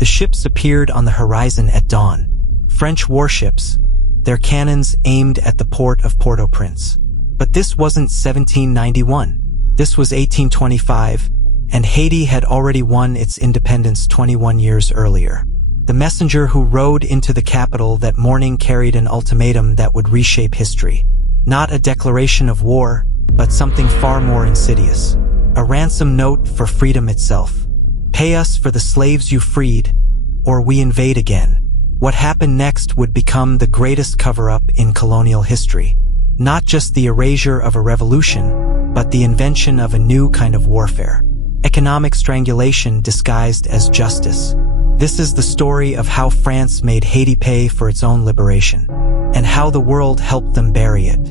The ships appeared on the horizon at dawn. French warships, their cannons aimed at the port of Port-au-Prince. But this wasn't 1791. This was 1825, and Haiti had already won its independence 21 years earlier. The messenger who rode into the capital that morning carried an ultimatum that would reshape history. Not a declaration of war, but something far more insidious. A ransom note for freedom itself. Pay us for the slaves you freed, or we invade again. What happened next would become the greatest cover-up in colonial history. Not just the erasure of a revolution, but the invention of a new kind of warfare. Economic strangulation disguised as justice. This is the story of how France made Haiti pay for its own liberation, and how the world helped them bury it.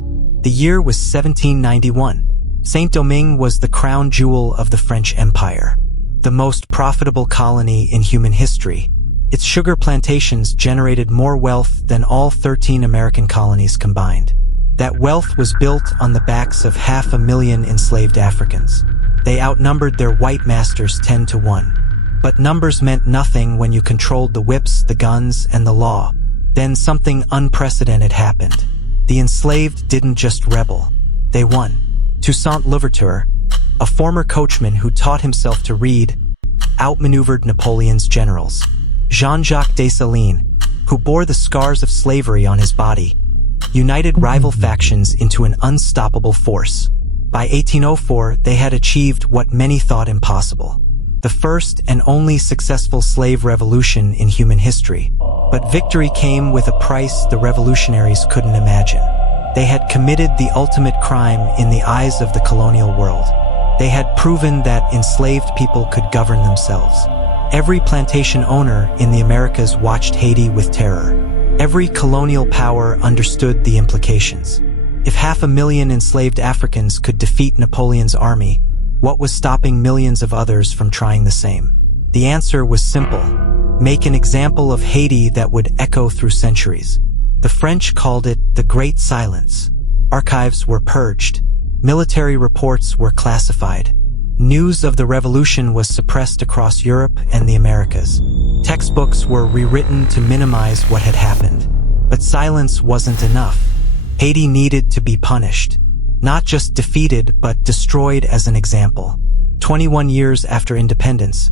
The year was 1791. Saint-Domingue was the crown jewel of the French Empire, the most profitable colony in human history. Its sugar plantations generated more wealth than all 13 American colonies combined. That wealth was built on the backs of 500,000 enslaved Africans. They outnumbered their white masters 10 to 1. But numbers meant nothing when you controlled the whips, the guns, and the law. Then something unprecedented happened. The enslaved didn't just rebel, they won. Toussaint Louverture, a former coachman who taught himself to read, outmaneuvered Napoleon's generals. Jean-Jacques Dessalines, who bore the scars of slavery on his body, united rival factions into an unstoppable force. By 1804, they had achieved what many thought impossible. The first and only successful slave revolution in human history. But victory came with a price the revolutionaries couldn't imagine. They had committed the ultimate crime in the eyes of the colonial world. They had proven that enslaved people could govern themselves. Every plantation owner in the Americas watched Haiti with terror. Every colonial power understood the implications. If 500,000 enslaved Africans could defeat Napoleon's army, what was stopping millions of others from trying the same? The answer was simple. Make an example of Haiti that would echo through centuries. The French called it the Great Silence. Archives were purged. Military reports were classified. News of the revolution was suppressed across Europe and the Americas. Textbooks were rewritten to minimize what had happened. But silence wasn't enough. Haiti needed to be punished. Not just defeated, but destroyed as an example. 21 years after independence,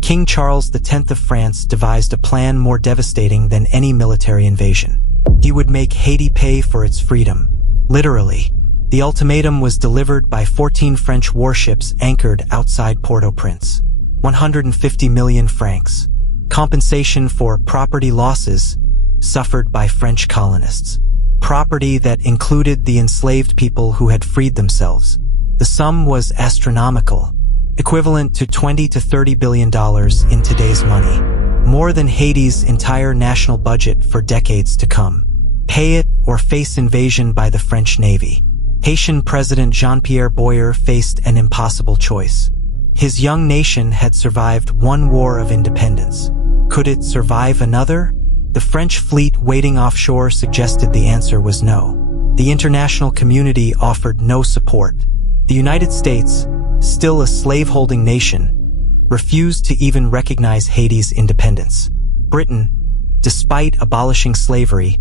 King Charles X of France devised a plan more devastating than any military invasion. He would make Haiti pay for its freedom. Literally. The ultimatum was delivered by 14 French warships anchored outside Port-au-Prince. 150 million francs. Compensation for property losses suffered by French colonists. Property that included the enslaved people who had freed themselves. The sum was astronomical, equivalent to $20 to $30 billion in today's money. More than Haiti's entire national budget for decades to come. Pay it or face invasion by the French Navy. Haitian President Jean-Pierre Boyer faced an impossible choice. His young nation had survived one war of independence. Could it survive another? The French fleet waiting offshore suggested the answer was no. The international community offered no support. The United States, still a slave-holding nation, refused to even recognize Haiti's independence. Britain, despite abolishing slavery,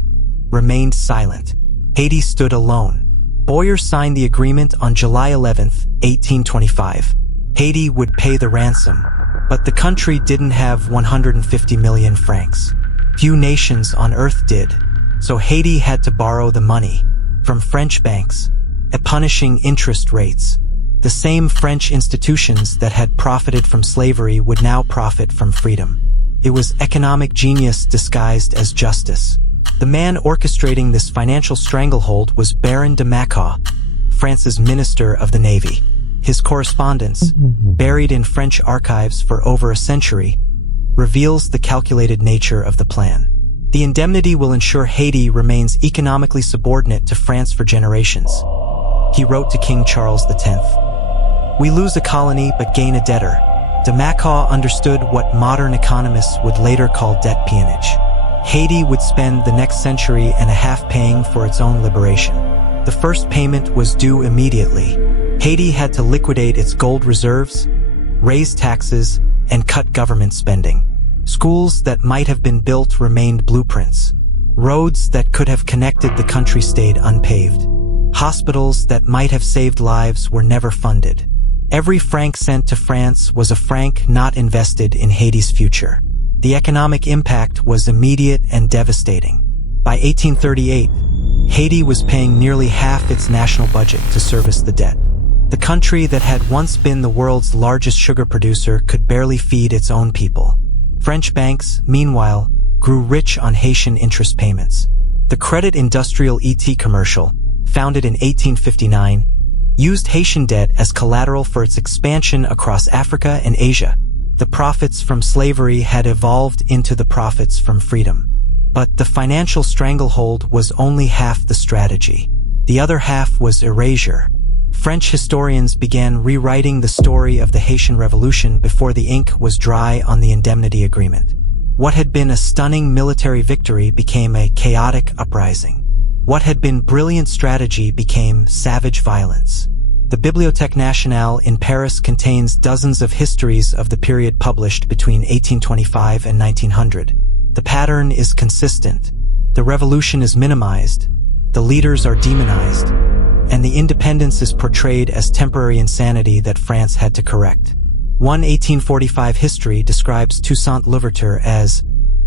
remained silent. Haiti stood alone. Boyer signed the agreement on July 11, 1825. Haiti would pay the ransom, but the country didn't have 150 million francs. Few nations on earth did, so Haiti had to borrow the money from French banks at punishing interest rates. The same French institutions that had profited from slavery would now profit from freedom. It was economic genius disguised as justice. The man orchestrating this financial stranglehold was Baron de Macaw, France's Minister of the Navy. His correspondence, buried in French archives for over a century, reveals the calculated nature of the plan. The indemnity will ensure Haiti remains economically subordinate to France for generations. He wrote to King Charles X. We lose a colony but gain a debtor. De Macaw understood what modern economists would later call debt peonage. Haiti would spend the next century and a half paying for its own liberation. The first payment was due immediately. Haiti had to liquidate its gold reserves, raise taxes, and cut government spending. Schools that might have been built remained blueprints. Roads that could have connected the country stayed unpaved. Hospitals that might have saved lives were never funded. Every franc sent to France was a franc not invested in Haiti's future. The economic impact was immediate and devastating. By 1838, Haiti was paying nearly half its national budget to service the debt. The country that had once been the world's largest sugar producer could barely feed its own people. French banks, meanwhile, grew rich on Haitian interest payments. The Credit Industriel et Commercial, founded in 1859, used Haitian debt as collateral for its expansion across Africa and Asia. The profits from slavery had evolved into the profits from freedom. But the financial stranglehold was only half the strategy. The other half was erasure. French historians began rewriting the story of the Haitian Revolution before the ink was dry on the indemnity agreement. What had been a stunning military victory became a chaotic uprising. What had been brilliant strategy became savage violence. The Bibliothèque Nationale in Paris contains dozens of histories of the period published between 1825 and 1900. The pattern is consistent. The revolution is minimized, the leaders are demonized, and the independence is portrayed as temporary insanity that France had to correct. One 1845 history describes Toussaint Louverture as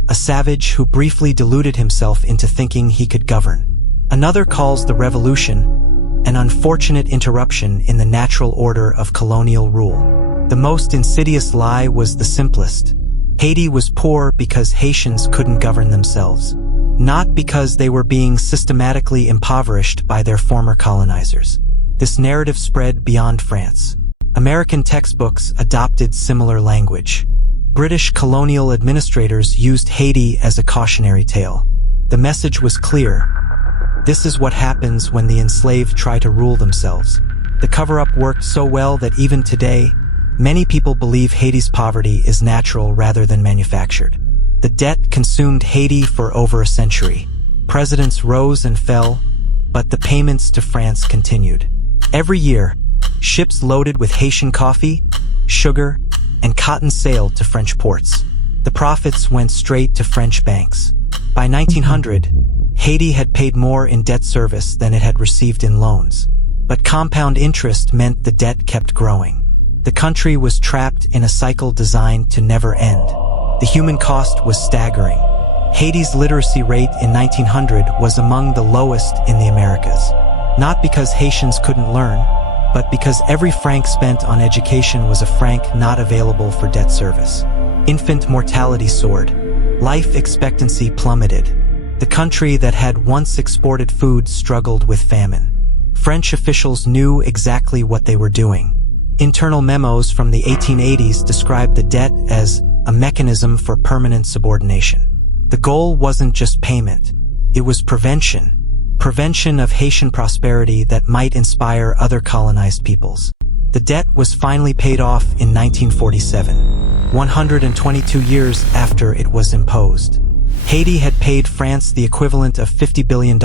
a savage who briefly deluded himself into thinking he could govern. Another calls the revolution an unfortunate interruption in the natural order of colonial rule. The most insidious lie was the simplest. Haiti was poor because Haitians couldn't govern themselves, not because they were being systematically impoverished by their former colonizers. This narrative spread beyond France. American textbooks adopted similar language. British colonial administrators used Haiti as a cautionary tale. The message was clear. This is what happens when the enslaved try to rule themselves. The cover-up worked so well that even today, many people believe Haiti's poverty is natural rather than manufactured. The debt consumed Haiti for over a century. Presidents rose and fell, but the payments to France continued. Every year, ships loaded with Haitian coffee, sugar, and cotton sailed to French ports. The profits went straight to French banks. By 1900, Haiti had paid more in debt service than it had received in loans. But compound interest meant the debt kept growing. The country was trapped in a cycle designed to never end. The human cost was staggering. Haiti's literacy rate in 1900 was among the lowest in the Americas. Not because Haitians couldn't learn, but because every franc spent on education was a franc not available for debt service. Infant mortality soared. Life expectancy plummeted. The country that had once exported food struggled with famine. French officials knew exactly what they were doing. Internal memos from the 1880s described the debt as a mechanism for permanent subordination. The goal wasn't just payment, it was prevention. Prevention of Haitian prosperity that might inspire other colonized peoples. The debt was finally paid off in 1947, 122 years after it was imposed. Haiti had paid France the equivalent of $50 billion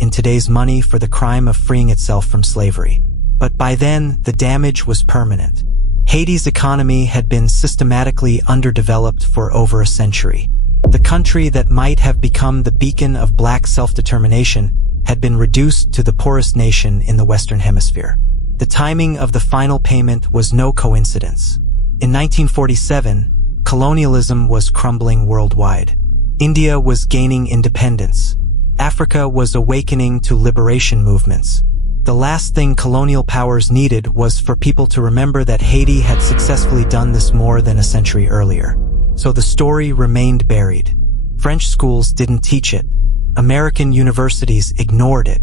in today's money for the crime of freeing itself from slavery. But by then, the damage was permanent. Haiti's economy had been systematically underdeveloped for over a century. The country that might have become the beacon of black self-determination had been reduced to the poorest nation in the Western Hemisphere. The timing of the final payment was no coincidence. In 1947, colonialism was crumbling worldwide. India was gaining independence. Africa was awakening to liberation movements. The last thing colonial powers needed was for people to remember that Haiti had successfully done this more than a century earlier. So the story remained buried. French schools didn't teach it. American universities ignored it.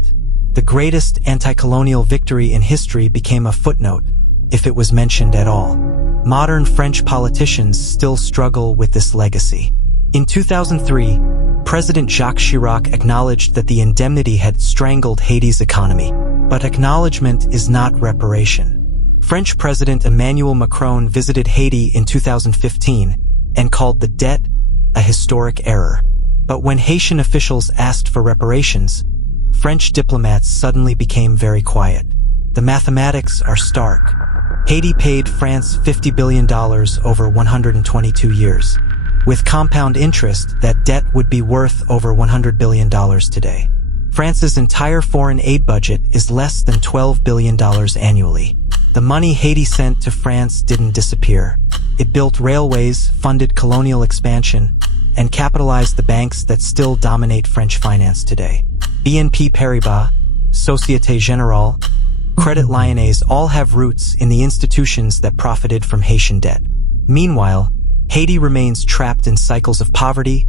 The greatest anti-colonial victory in history became a footnote, if it was mentioned at all. Modern French politicians still struggle with this legacy. In 2003, President Jacques Chirac acknowledged that the indemnity had strangled Haiti's economy. But acknowledgement is not reparation. French President Emmanuel Macron visited Haiti in 2015 and called the debt a historic error. But when Haitian officials asked for reparations, French diplomats suddenly became very quiet. The mathematics are stark. Haiti paid France $50 billion over 122 years. With compound interest, that debt would be worth over $100 billion today. France's entire foreign aid budget is less than $12 billion annually. The money Haiti sent to France didn't disappear. It built railways, funded colonial expansion, and capitalized the banks that still dominate French finance today. BNP Paribas, Société Générale, Credit Lyonnais all have roots in the institutions that profited from Haitian debt. Meanwhile, Haiti remains trapped in cycles of poverty,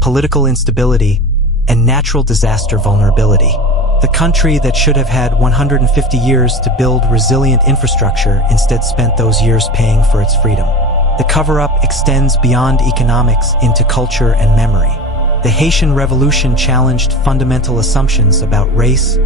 political instability, and natural disaster vulnerability. The country that should have had 150 years to build resilient infrastructure instead spent those years paying for its freedom. The cover-up extends beyond economics into culture and memory. The Haitian Revolution challenged fundamental assumptions about race,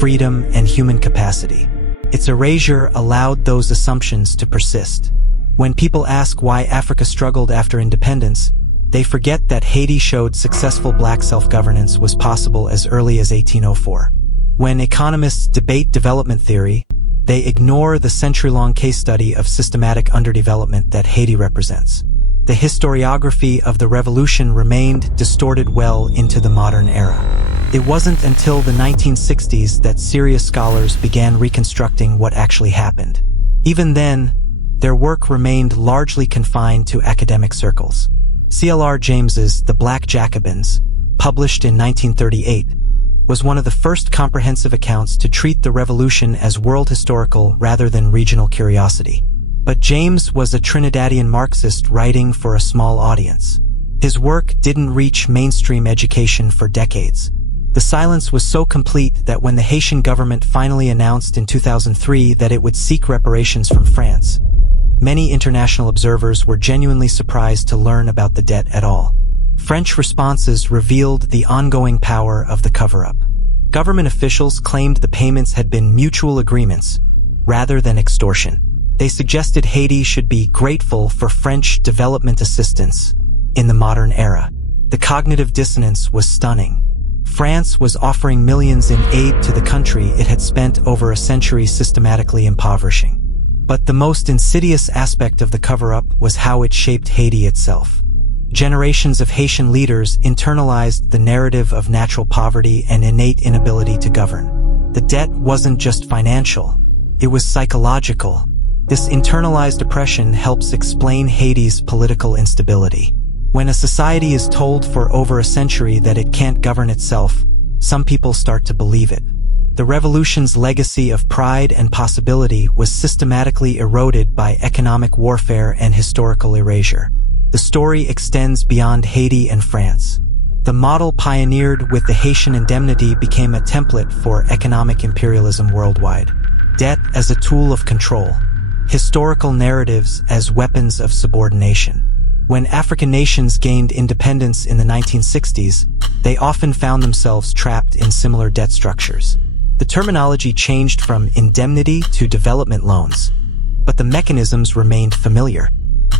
freedom, and human capacity. Its erasure allowed those assumptions to persist. When people ask why Africa struggled after independence, they forget that Haiti showed successful black self-governance was possible as early as 1804. When economists debate development theory, they ignore the century-long case study of systematic underdevelopment that Haiti represents. The historiography of the revolution remained distorted well into the modern era. It wasn't until the 1960s that serious scholars began reconstructing what actually happened. Even then, their work remained largely confined to academic circles. C.L.R. James's The Black Jacobins, published in 1938, was one of the first comprehensive accounts to treat the revolution as world historical rather than regional curiosity. But James was a Trinidadian Marxist writing for a small audience. His work didn't reach mainstream education for decades. The silence was so complete that when the Haitian government finally announced in 2003 that it would seek reparations from France, many international observers were genuinely surprised to learn about the debt at all. French responses revealed the ongoing power of the cover-up. Government officials claimed the payments had been mutual agreements, rather than extortion. They suggested Haiti should be grateful for French development assistance in the modern era. The cognitive dissonance was stunning. France was offering millions in aid to the country it had spent over a century systematically impoverishing. But the most insidious aspect of the cover-up was how it shaped Haiti itself. Generations of Haitian leaders internalized the narrative of natural poverty and innate inability to govern. The debt wasn't just financial, it was psychological. This internalized oppression helps explain Haiti's political instability. When a society is told for over a century that it can't govern itself, some people start to believe it. The revolution's legacy of pride and possibility was systematically eroded by economic warfare and historical erasure. The story extends beyond Haiti and France. The model pioneered with the Haitian indemnity became a template for economic imperialism worldwide. Debt as a tool of control. Historical narratives as weapons of subordination. When African nations gained independence in the 1960s, they often found themselves trapped in similar debt structures. The terminology changed from indemnity to development loans, but the mechanisms remained familiar.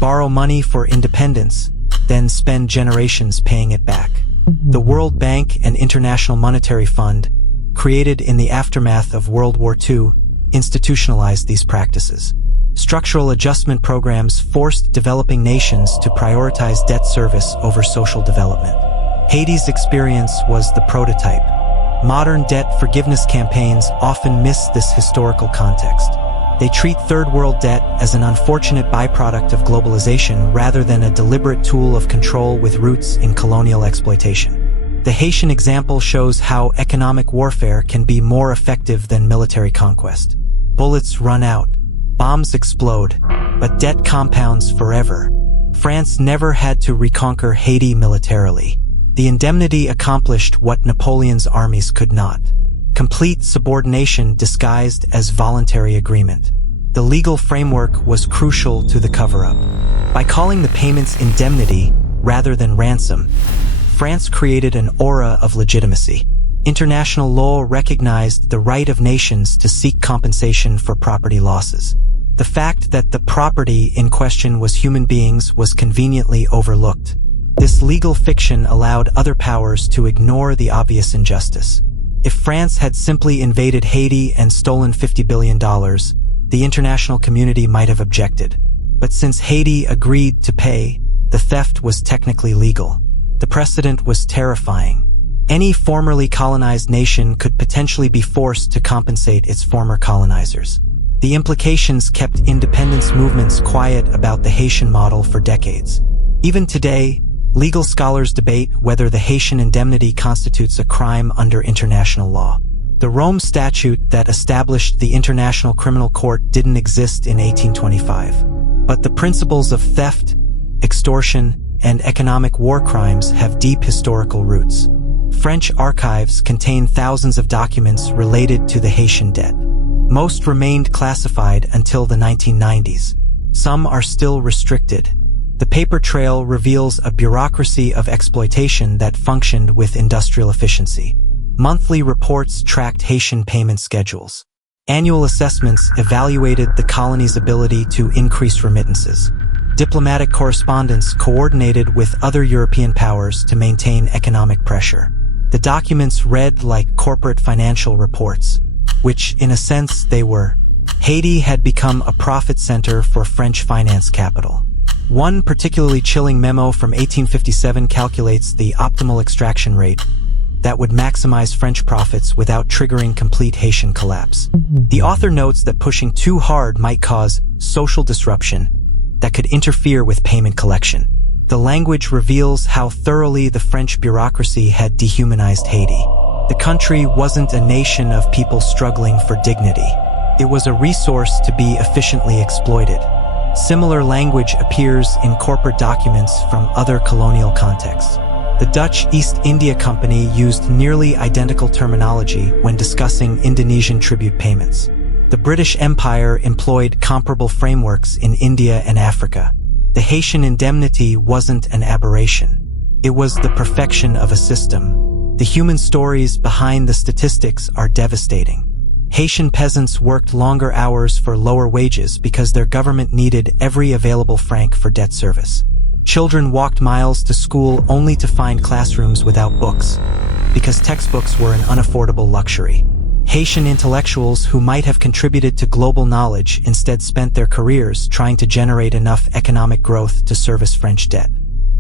Borrow money for independence, then spend generations paying it back. The World Bank and International Monetary Fund, created in the aftermath of World War II, institutionalized these practices. Structural adjustment programs forced developing nations to prioritize debt service over social development. Haiti's experience was the prototype. Modern debt forgiveness campaigns often miss this historical context. They treat third world debt as an unfortunate byproduct of globalization rather than a deliberate tool of control with roots in colonial exploitation. The Haitian example shows how economic warfare can be more effective than military conquest. Bullets run out, bombs explode, but debt compounds forever. France never had to reconquer Haiti militarily. The indemnity accomplished what Napoleon's armies could not. Complete subordination disguised as voluntary agreement. The legal framework was crucial to the cover-up. By calling the payments indemnity rather than ransom, France created an aura of legitimacy. International law recognized the right of nations to seek compensation for property losses. The fact that the property in question was human beings was conveniently overlooked. This legal fiction allowed other powers to ignore the obvious injustice. If France had simply invaded Haiti and stolen $50 billion, the international community might have objected. But since Haiti agreed to pay, the theft was technically legal. The precedent was terrifying. Any formerly colonized nation could potentially be forced to compensate its former colonizers. The implications kept independence movements quiet about the Haitian model for decades. Even today, legal scholars debate whether the Haitian indemnity constitutes a crime under international law. The Rome Statute that established the International Criminal Court didn't exist in 1825. But the principles of theft, extortion, and economic war crimes have deep historical roots. French archives contain thousands of documents related to the Haitian debt. Most remained classified until the 1990s. Some are still restricted. The paper trail reveals a bureaucracy of exploitation that functioned with industrial efficiency. Monthly reports tracked Haitian payment schedules. Annual assessments evaluated the colony's ability to increase remittances. Diplomatic correspondence coordinated with other European powers to maintain economic pressure. The documents read like corporate financial reports, which, in a sense, they were. Haiti had become a profit center for French finance capital. One particularly chilling memo from 1857 calculates the optimal extraction rate that would maximize French profits without triggering complete Haitian collapse. The author notes that pushing too hard might cause social disruption that could interfere with payment collection. The language reveals how thoroughly the French bureaucracy had dehumanized Haiti. The country wasn't a nation of people struggling for dignity. It was a resource to be efficiently exploited. Similar language appears in corporate documents from other colonial contexts. The Dutch East India Company used nearly identical terminology when discussing Indonesian tribute payments. The British Empire employed comparable frameworks in India and Africa. The Haitian indemnity wasn't an aberration. It was the perfection of a system. The human stories behind the statistics are devastating. Haitian peasants worked longer hours for lower wages because their government needed every available franc for debt service. Children walked miles to school only to find classrooms without books, because textbooks were an unaffordable luxury. Haitian intellectuals who might have contributed to global knowledge instead spent their careers trying to generate enough economic growth to service French debt.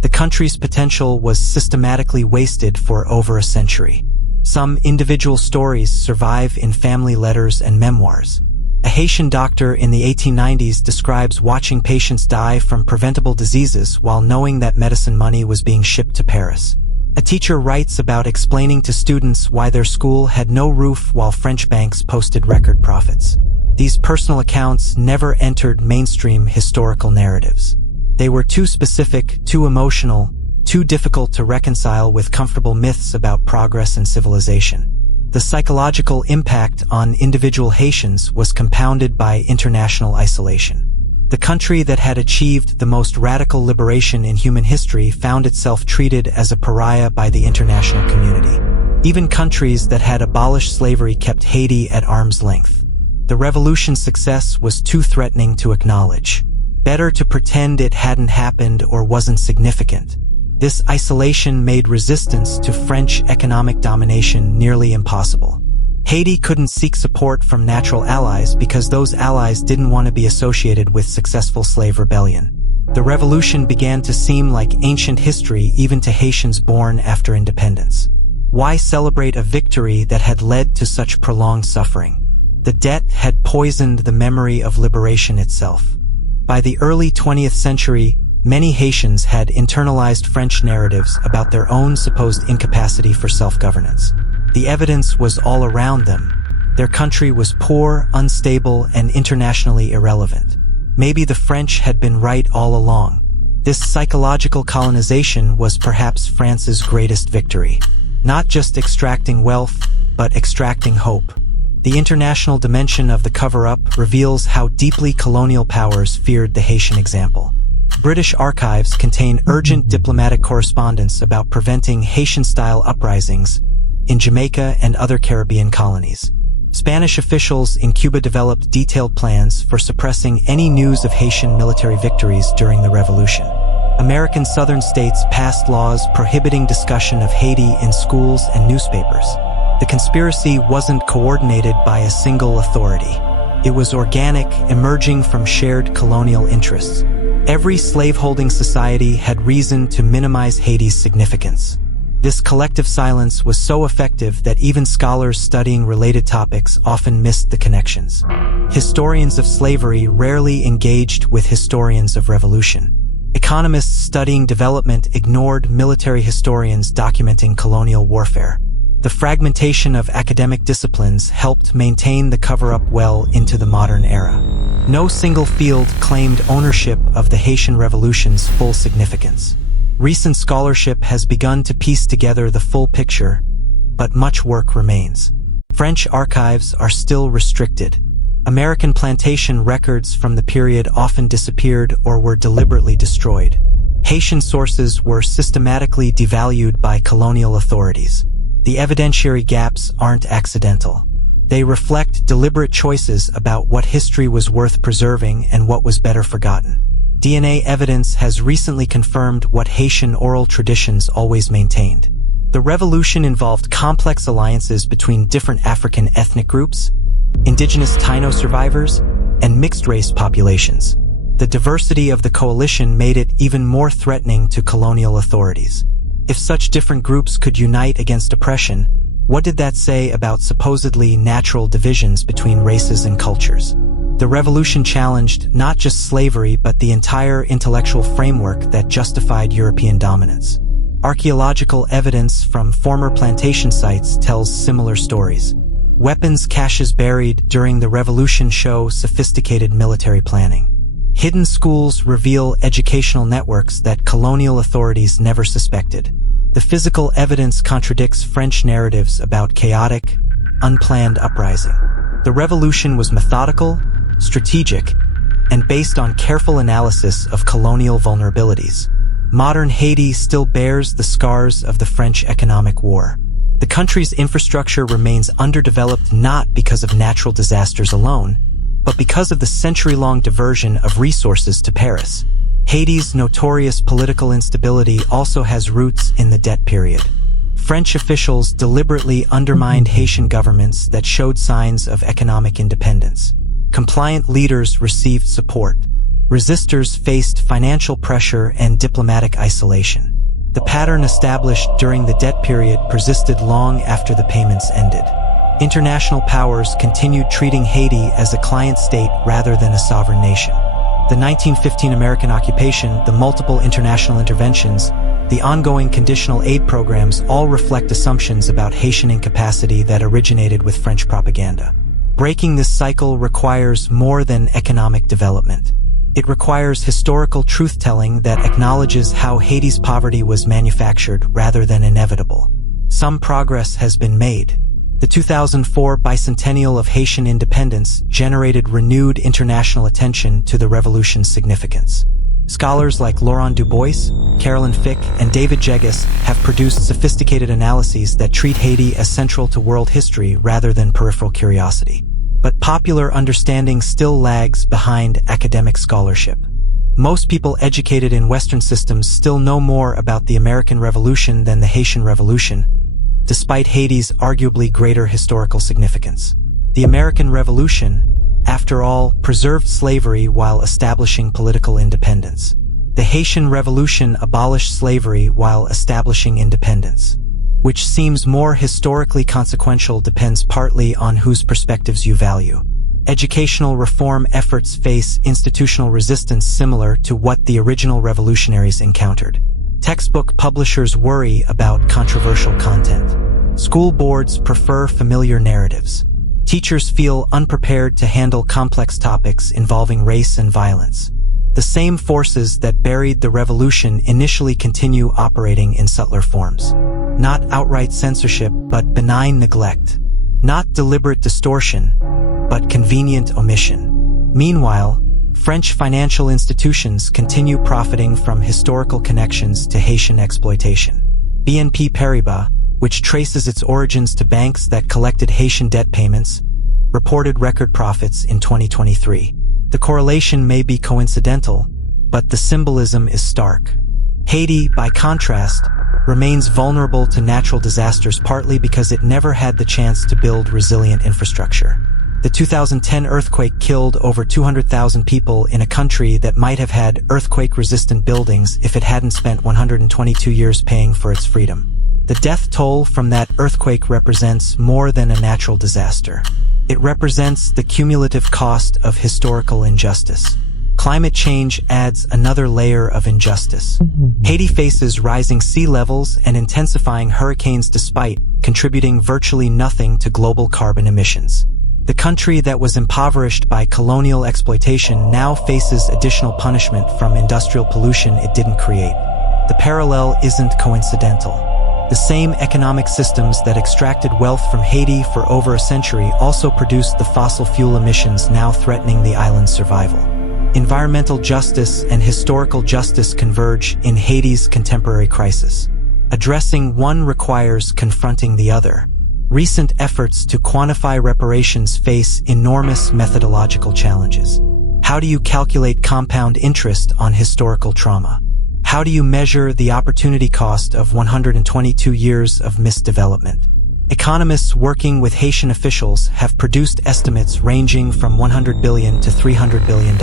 The country's potential was systematically wasted for over a century. Some individual stories survive in family letters and memoirs. A Haitian doctor in the 1890s describes watching patients die from preventable diseases while knowing that medicine money was being shipped to Paris. A teacher writes about explaining to students why their school had no roof while French banks posted record profits. These personal accounts never entered mainstream historical narratives. They were too specific, too emotional, too difficult to reconcile with comfortable myths about progress and civilization. The psychological impact on individual Haitians was compounded by international isolation. The country that had achieved the most radical liberation in human history found itself treated as a pariah by the international community. Even countries that had abolished slavery kept Haiti at arm's length. The revolution's success was too threatening to acknowledge. Better to pretend it hadn't happened or wasn't significant. This isolation made resistance to French economic domination nearly impossible. Haiti couldn't seek support from natural allies because those allies didn't want to be associated with successful slave rebellion. The revolution began to seem like ancient history even to Haitians born after independence. Why celebrate a victory that had led to such prolonged suffering? The debt had poisoned the memory of liberation itself. By the early 20th century, many Haitians had internalized French narratives about their own supposed incapacity for self-governance. The evidence was all around them. Their country was poor, unstable, and internationally irrelevant. Maybe the French had been right all along. This psychological colonization was perhaps France's greatest victory. Not just extracting wealth, but extracting hope. The international dimension of the cover-up reveals how deeply colonial powers feared the Haitian example. British archives contain urgent diplomatic correspondence about preventing Haitian-style uprisings in Jamaica and other Caribbean colonies. Spanish officials in Cuba developed detailed plans for suppressing any news of Haitian military victories during the revolution. American southern states passed laws prohibiting discussion of Haiti in schools and newspapers. The conspiracy wasn't coordinated by a single authority. It was organic, emerging from shared colonial interests. Every slaveholding society had reason to minimize Haiti's significance. This collective silence was so effective that even scholars studying related topics often missed the connections. Historians of slavery rarely engaged with historians of revolution. Economists studying development ignored military historians documenting colonial warfare. The fragmentation of academic disciplines helped maintain the cover-up well into the modern era. No single field claimed ownership of the Haitian Revolution's full significance. Recent scholarship has begun to piece together the full picture, but much work remains. French archives are still restricted. American plantation records from the period often disappeared or were deliberately destroyed. Haitian sources were systematically devalued by colonial authorities. The evidentiary gaps aren't accidental. They reflect deliberate choices about what history was worth preserving and what was better forgotten. DNA evidence has recently confirmed what Haitian oral traditions always maintained. The revolution involved complex alliances between different African ethnic groups, indigenous Taino survivors, and mixed-race populations. The diversity of the coalition made it even more threatening to colonial authorities. If such different groups could unite against oppression, what did that say about supposedly natural divisions between races and cultures? The revolution challenged not just slavery but the entire intellectual framework that justified European dominance. Archaeological evidence from former plantation sites tells similar stories. Weapons caches buried during the revolution show sophisticated military planning. Hidden schools reveal educational networks that colonial authorities never suspected. The physical evidence contradicts French narratives about chaotic, unplanned uprising. The revolution was methodical, strategic, and based on careful analysis of colonial vulnerabilities. Modern Haiti still bears the scars of the French economic war. The country's infrastructure remains underdeveloped not because of natural disasters alone, but because of the century-long diversion of resources to Paris. Haiti's notorious political instability also has roots in the debt period. French officials deliberately undermined Haitian governments that showed signs of economic independence. Compliant leaders received support. Resistors faced financial pressure and diplomatic isolation. The pattern established during the debt period persisted long after the payments ended. International powers continued treating Haiti as a client state rather than a sovereign nation. The 1915 American occupation, the multiple international interventions, the ongoing conditional aid programs all reflect assumptions about Haitian incapacity that originated with French propaganda. Breaking this cycle requires more than economic development. It requires historical truth-telling that acknowledges how Haiti's poverty was manufactured rather than inevitable. Some progress has been made. The 2004 bicentennial of Haitian independence generated renewed international attention to the revolution's significance. Scholars like Laurent Dubois, Carolyn Fick, and David Jegus have produced sophisticated analyses that treat Haiti as central to world history rather than peripheral curiosity. But popular understanding still lags behind academic scholarship. Most people educated in Western systems still know more about the American Revolution than the Haitian Revolution, despite Haiti's arguably greater historical significance. The American Revolution, after all, preserved slavery while establishing political independence. The Haitian Revolution abolished slavery while establishing independence. Which seems more historically consequential depends partly on whose perspectives you value. Educational reform efforts face institutional resistance similar to what the original revolutionaries encountered. Textbook publishers worry about controversial content. School boards prefer familiar narratives. Teachers feel unprepared to handle complex topics involving race and violence. The same forces that buried the revolution initially continue operating in subtler forms. Not outright censorship, but benign neglect. Not deliberate distortion, but convenient omission. Meanwhile, French financial institutions continue profiting from historical connections to Haitian exploitation. BNP Paribas, which traces its origins to banks that collected Haitian debt payments, reported record profits in 2023. The correlation may be coincidental, but the symbolism is stark. Haiti, by contrast, remains vulnerable to natural disasters partly because it never had the chance to build resilient infrastructure. The The 2010 earthquake killed over 200,000 people in a country that might have had earthquake-resistant buildings if it hadn't spent 122 years paying for its freedom. The death toll from that earthquake represents more than a natural disaster. It represents the cumulative cost of historical injustice. Climate change adds another layer of injustice. Haiti faces rising sea levels and intensifying hurricanes despite contributing virtually nothing to global carbon emissions. The country that was impoverished by colonial exploitation now faces additional punishment from industrial pollution it didn't create. The parallel isn't coincidental. The same economic systems that extracted wealth from Haiti for over a century also produced the fossil fuel emissions now threatening the island's survival. Environmental justice and historical justice converge in Haiti's contemporary crisis. Addressing one requires confronting the other. Recent efforts to quantify reparations face enormous methodological challenges. How do you calculate compound interest on historical trauma? How do you measure the opportunity cost of 122 years of misdevelopment? Economists working with Haitian officials have produced estimates ranging from $100 billion to $300 billion.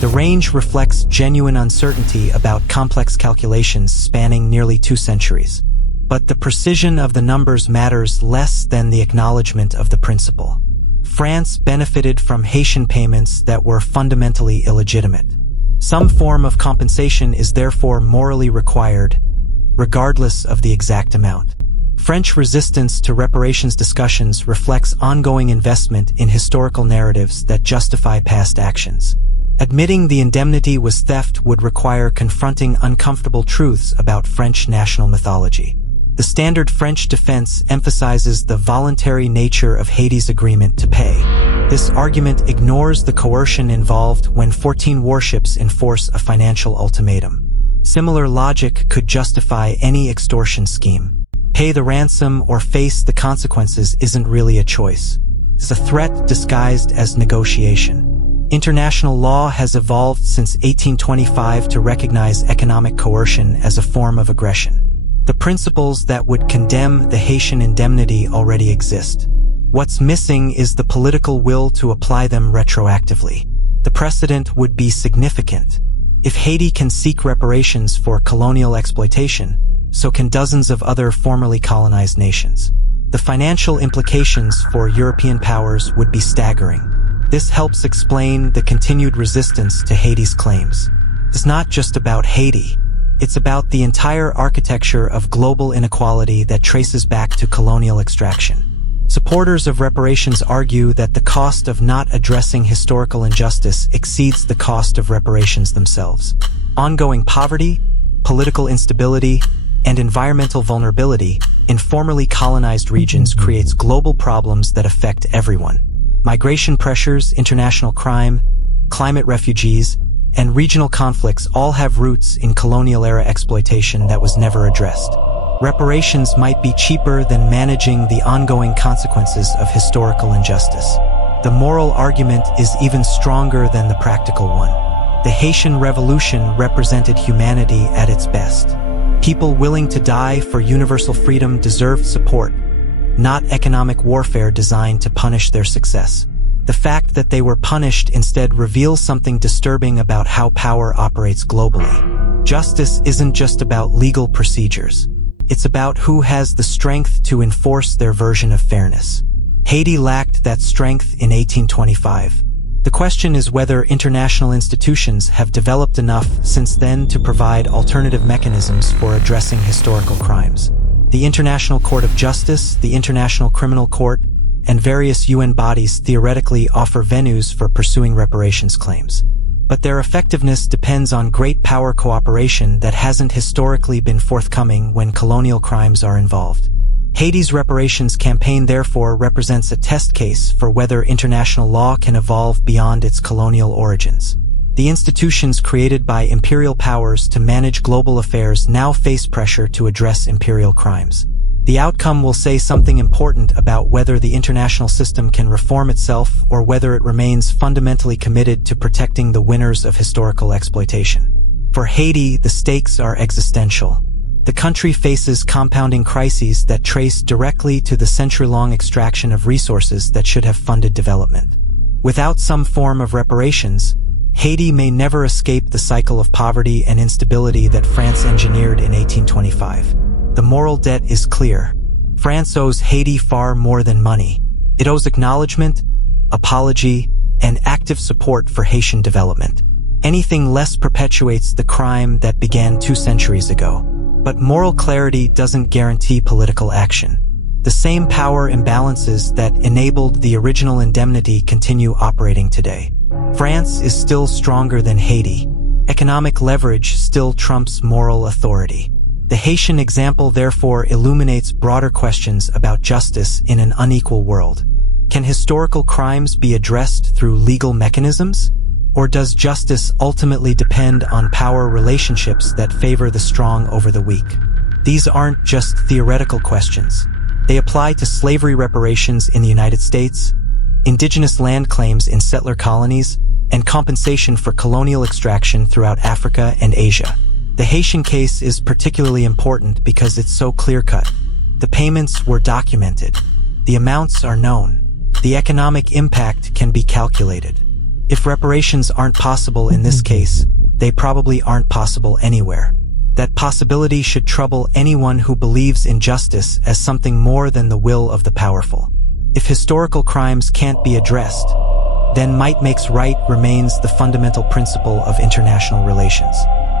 The range reflects genuine uncertainty about complex calculations spanning nearly 2 centuries. But the precision of the numbers matters less than the acknowledgement of the principle. France benefited from Haitian payments that were fundamentally illegitimate. Some form of compensation is therefore morally required, regardless of the exact amount. French resistance to reparations discussions reflects ongoing investment in historical narratives that justify past actions. Admitting the indemnity was theft would require confronting uncomfortable truths about French national mythology. The standard French defense emphasizes the voluntary nature of Haiti's agreement to pay. This argument ignores the coercion involved when 14 warships enforce a financial ultimatum. Similar logic could justify any extortion scheme. Pay the ransom or face the consequences isn't really a choice. It's a threat disguised as negotiation. International law has evolved since 1825 to recognize economic coercion as a form of aggression. The principles that would condemn the Haitian indemnity already exist. What's missing is the political will to apply them retroactively. The precedent would be significant. If Haiti can seek reparations for colonial exploitation, so can dozens of other formerly colonized nations. The financial implications for European powers would be staggering. This helps explain the continued resistance to Haiti's claims. It's not just about Haiti. It's about the entire architecture of global inequality that traces back to colonial extraction. Supporters of reparations argue that the cost of not addressing historical injustice exceeds the cost of reparations themselves. Ongoing poverty, political instability, and environmental vulnerability in formerly colonized regions creates global problems that affect everyone. Migration pressures, international crime, climate refugees, and regional conflicts all have roots in colonial-era exploitation that was never addressed. Reparations might be cheaper than managing the ongoing consequences of historical injustice. The moral argument is even stronger than the practical one. The Haitian Revolution represented humanity at its best. People willing to die for universal freedom deserved support, not economic warfare designed to punish their success. The fact that they were punished instead reveals something disturbing about how power operates globally. Justice isn't just about legal procedures. It's about who has the strength to enforce their version of fairness. Haiti lacked that strength in 1825. The question is whether international institutions have developed enough since then to provide alternative mechanisms for addressing historical crimes. The International Court of Justice, the International Criminal Court, and various UN bodies theoretically offer venues for pursuing reparations claims. But their effectiveness depends on great power cooperation that hasn't historically been forthcoming when colonial crimes are involved. Haiti's reparations campaign therefore represents a test case for whether international law can evolve beyond its colonial origins. The institutions created by imperial powers to manage global affairs now face pressure to address imperial crimes. The outcome will say something important about whether the international system can reform itself or whether it remains fundamentally committed to protecting the winners of historical exploitation. For Haiti, the stakes are existential. The country faces compounding crises that trace directly to the century-long extraction of resources that should have funded development. Without some form of reparations, Haiti may never escape the cycle of poverty and instability that France engineered in 1825. The moral debt is clear. France owes Haiti far more than money. It owes acknowledgement, apology, and active support for Haitian development. Anything less perpetuates the crime that began 2 centuries ago. But moral clarity doesn't guarantee political action. The same power imbalances that enabled the original indemnity continue operating today. France is still stronger than Haiti. Economic leverage still trumps moral authority. The Haitian example therefore illuminates broader questions about justice in an unequal world. Can historical crimes be addressed through legal mechanisms? Or does justice ultimately depend on power relationships that favor the strong over the weak? These aren't just theoretical questions. They apply to slavery reparations in the United States, indigenous land claims in settler colonies, and compensation for colonial extraction throughout Africa and Asia. The Haitian case is particularly important because it's so clear-cut. The payments were documented. The amounts are known. The economic impact can be calculated. If reparations aren't possible in this case, they probably aren't possible anywhere. That possibility should trouble anyone who believes in justice as something more than the will of the powerful. If historical crimes can't be addressed, then might makes right remains the fundamental principle of international relations.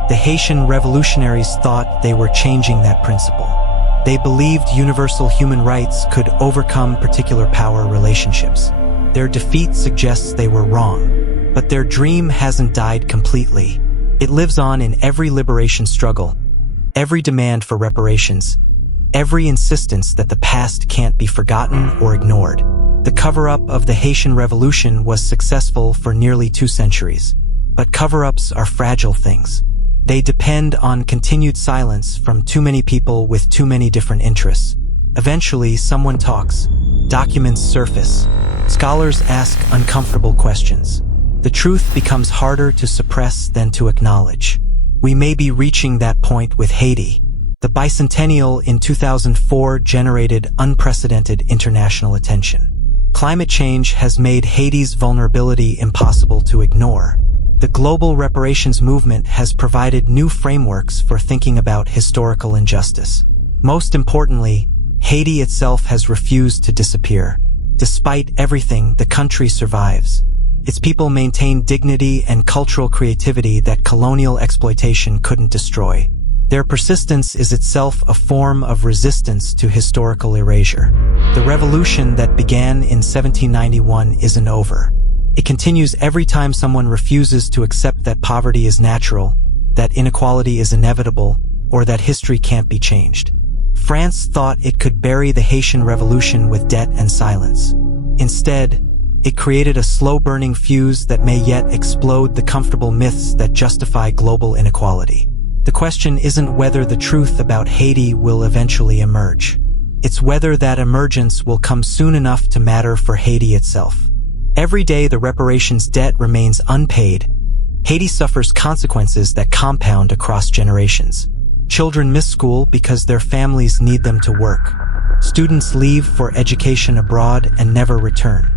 The Haitian revolutionaries thought they were changing that principle. They believed universal human rights could overcome particular power relationships. Their defeat suggests they were wrong, but their dream hasn't died completely. It lives on in every liberation struggle, every demand for reparations, every insistence that the past can't be forgotten or ignored. The cover-up of the Haitian Revolution was successful for nearly 2 centuries. But cover-ups are fragile things. They depend on continued silence from too many people with too many different interests. Eventually, someone talks. Documents surface. Scholars ask uncomfortable questions. The truth becomes harder to suppress than to acknowledge. We may be reaching that point with Haiti. The bicentennial in 2004 generated unprecedented international attention. Climate change has made Haiti's vulnerability impossible to ignore. The global reparations movement has provided new frameworks for thinking about historical injustice. Most importantly, Haiti itself has refused to disappear. Despite everything, the country survives. Its people maintain dignity and cultural creativity that colonial exploitation couldn't destroy. Their persistence is itself a form of resistance to historical erasure. The revolution that began in 1791 isn't over. It continues every time someone refuses to accept that poverty is natural, that inequality is inevitable, or that history can't be changed. France thought it could bury the Haitian Revolution with debt and silence. Instead, it created a slow-burning fuse that may yet explode the comfortable myths that justify global inequality. The question isn't whether the truth about Haiti will eventually emerge. It's whether that emergence will come soon enough to matter for Haiti itself. Every day the reparations debt remains unpaid, Haiti suffers consequences that compound across generations. Children miss school because their families need them to work. Students leave for education abroad and never return.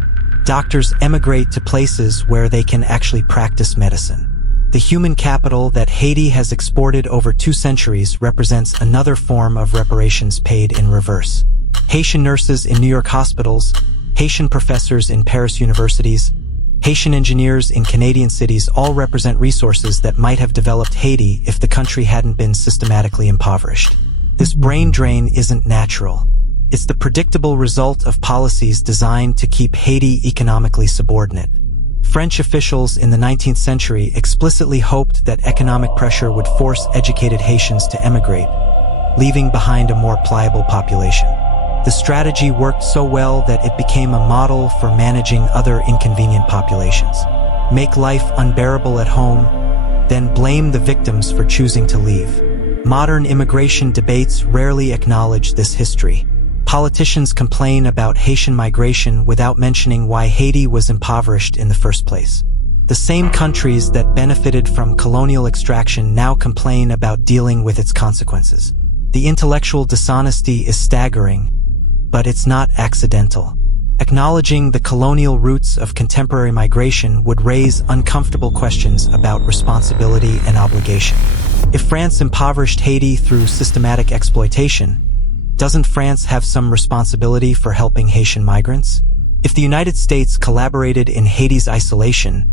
Doctors emigrate to places where they can actually practice medicine. The human capital that Haiti has exported over 2 centuries represents another form of reparations paid in reverse. Haitian nurses in New York hospitals, Haitian professors in Paris universities, Haitian engineers in Canadian cities all represent resources that might have developed Haiti if the country hadn't been systematically impoverished. This brain drain isn't natural. It's the predictable result of policies designed to keep Haiti economically subordinate. French officials in the 19th century explicitly hoped that economic pressure would force educated Haitians to emigrate, leaving behind a more pliable population. The strategy worked so well that it became a model for managing other inconvenient populations. Make life unbearable at home, then blame the victims for choosing to leave. Modern immigration debates rarely acknowledge this history. Politicians complain about Haitian migration without mentioning why Haiti was impoverished in the first place. The same countries that benefited from colonial extraction now complain about dealing with its consequences. The intellectual dishonesty is staggering, but it's not accidental. Acknowledging the colonial roots of contemporary migration would raise uncomfortable questions about responsibility and obligation. If France impoverished Haiti through systematic exploitation, doesn't France have some responsibility for helping Haitian migrants? If the United States collaborated in Haiti's isolation,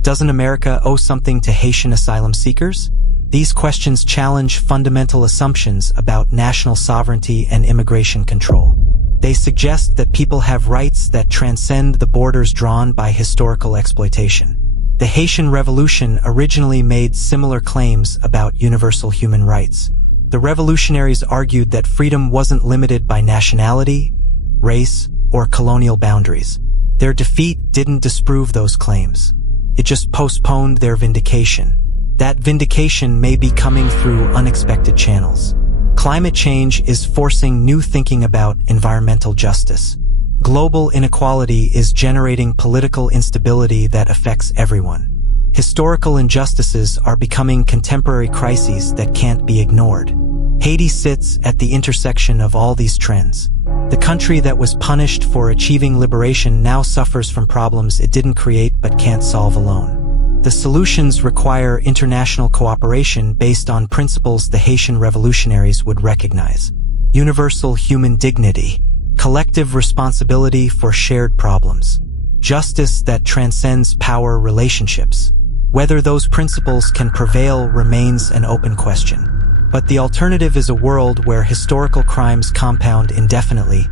doesn't America owe something to Haitian asylum seekers? These questions challenge fundamental assumptions about national sovereignty and immigration control. They suggest that people have rights that transcend the borders drawn by historical exploitation. The Haitian Revolution originally made similar claims about universal human rights. The revolutionaries argued that freedom wasn't limited by nationality, race, or colonial boundaries. Their defeat didn't disprove those claims. It just postponed their vindication. That vindication may be coming through unexpected channels. Climate change is forcing new thinking about environmental justice. Global inequality is generating political instability that affects everyone. Historical injustices are becoming contemporary crises that can't be ignored. Haiti sits at the intersection of all these trends. The country that was punished for achieving liberation now suffers from problems it didn't create but can't solve alone. The solutions require international cooperation based on principles the Haitian revolutionaries would recognize: universal human dignity, collective responsibility for shared problems, justice that transcends power relationships. Whether those principles can prevail remains an open question. But the alternative is a world where historical crimes compound indefinitely,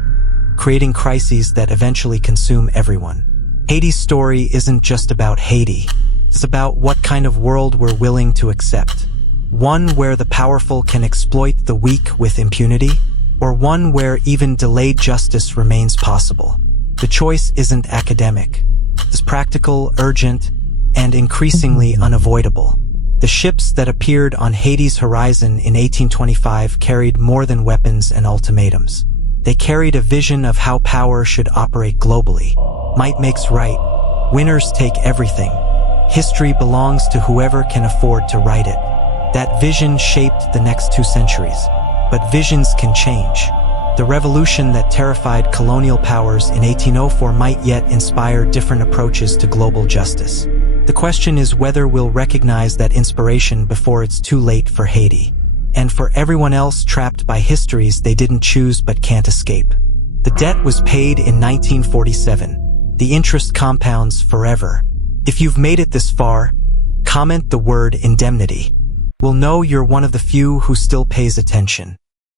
creating crises that eventually consume everyone. Haiti's story isn't just about Haiti. It's about what kind of world we're willing to accept. One where the powerful can exploit the weak with impunity, or one where even delayed justice remains possible. The choice isn't academic. It's practical, urgent, and increasingly unavoidable. The ships that appeared on Haiti's horizon in 1825 carried more than weapons and ultimatums. They carried a vision of how power should operate globally. Might makes right. Winners take everything. History belongs to whoever can afford to write it. That vision shaped the next 2 centuries. But visions can change. The revolution that terrified colonial powers in 1804 might yet inspire different approaches to global justice. The question is whether we'll recognize that inspiration before it's too late for Haiti, and for everyone else trapped by histories they didn't choose but can't escape. The debt was paid in 1947. The interest compounds forever. If you've made it this far, comment the word indemnity. We'll know you're one of the few who still pays attention.